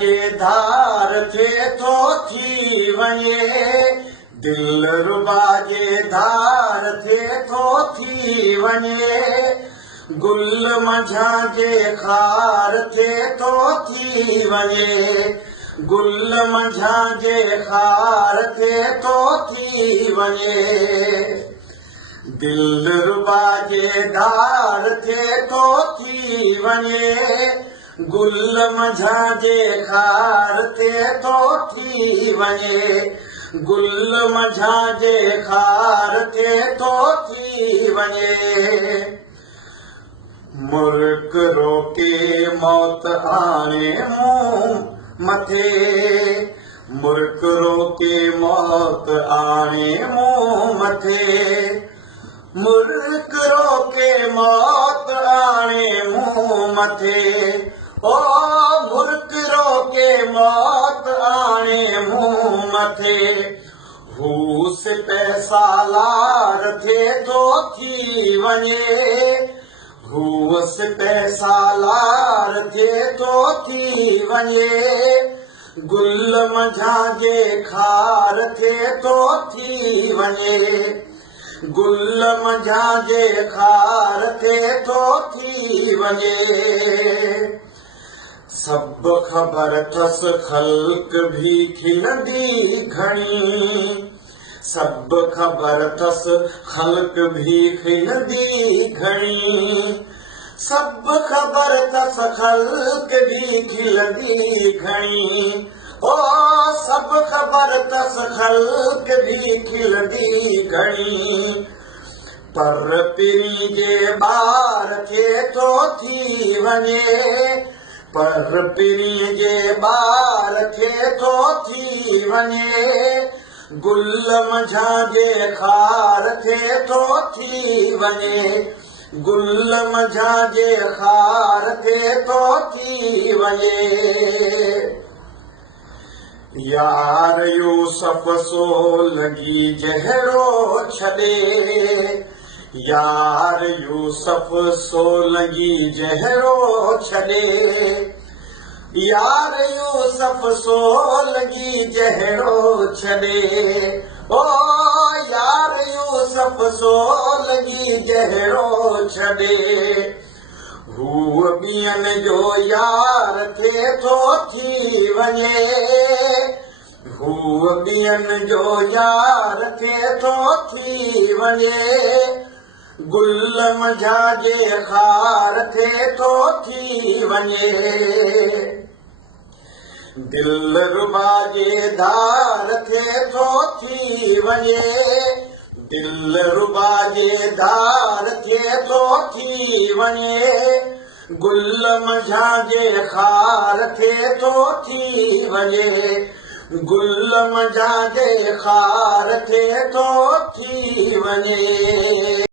जे धार थे तो थी वञे दिल रुबा जे धार थे तो थी वञे गुल मंझा जे खार थे तो थी वञे गुल मंझा जे खार थे तो थी वञे दिल रुबा जे धार थे तो थी वञे गुल मंझा जे खार थे तो थी वञे गुल मंझा जे खार थे तो थी वञे मुल्क रोके मौत आणे मुंहुं मथे मुल्क रोके मौत आणे मुंहुं मथे मुल्क रोके मौत आणे मुंहुं मथे ओ मुल्क रोके मौत आणे मुंहुं मथे हूस पैसा लार थे तो थी वञे हूस पैसा लार थे तो थी वञे गुल मंझा जे खार थे तो थी वञे गुल मंझा जे खार थे तो थी वञे सब ख़बर थस ख़ल्क़ भी खिलंदी घणी सब ख़बर थस ख़ल्क़ भी खिलंदी घणी सब ख़बर थस ख़ल्क़ भी खिलंदी घणी ओ सब ख़बर थस ख़ल्क़ भी खिलंदी घणी पर पीरी जे ॿार थे तो थी वञे पर पीरी जे ॿार थे तो थी वञे गुल मंझा जे खार थे तो थी वञे गुल मंझा जे खार थे तो थी वञे यार यूसुफ सो लॻी जहिड़ो छॾे यार यूसुफ सो लॻी जहिड़ो छॾे यार यूसुफ सो लॻी जहिड़ो छॾे ओ यार यूसुफ सो लॻी जहिड़ो छॾे हूअ ॿियनि जो यार थे तो थी वञे हूअ ॿियनि जो यार थे तो थी वञे गुल मंझा जे खार थे तो थी वञे दिल रुबा जे धार थे तो थी वञे दिल रुबा जे धार थे तो थी वञे गुल मंझा जे खार थे तो थी वञे गुल मंझा जे खार थे तो थी वञे।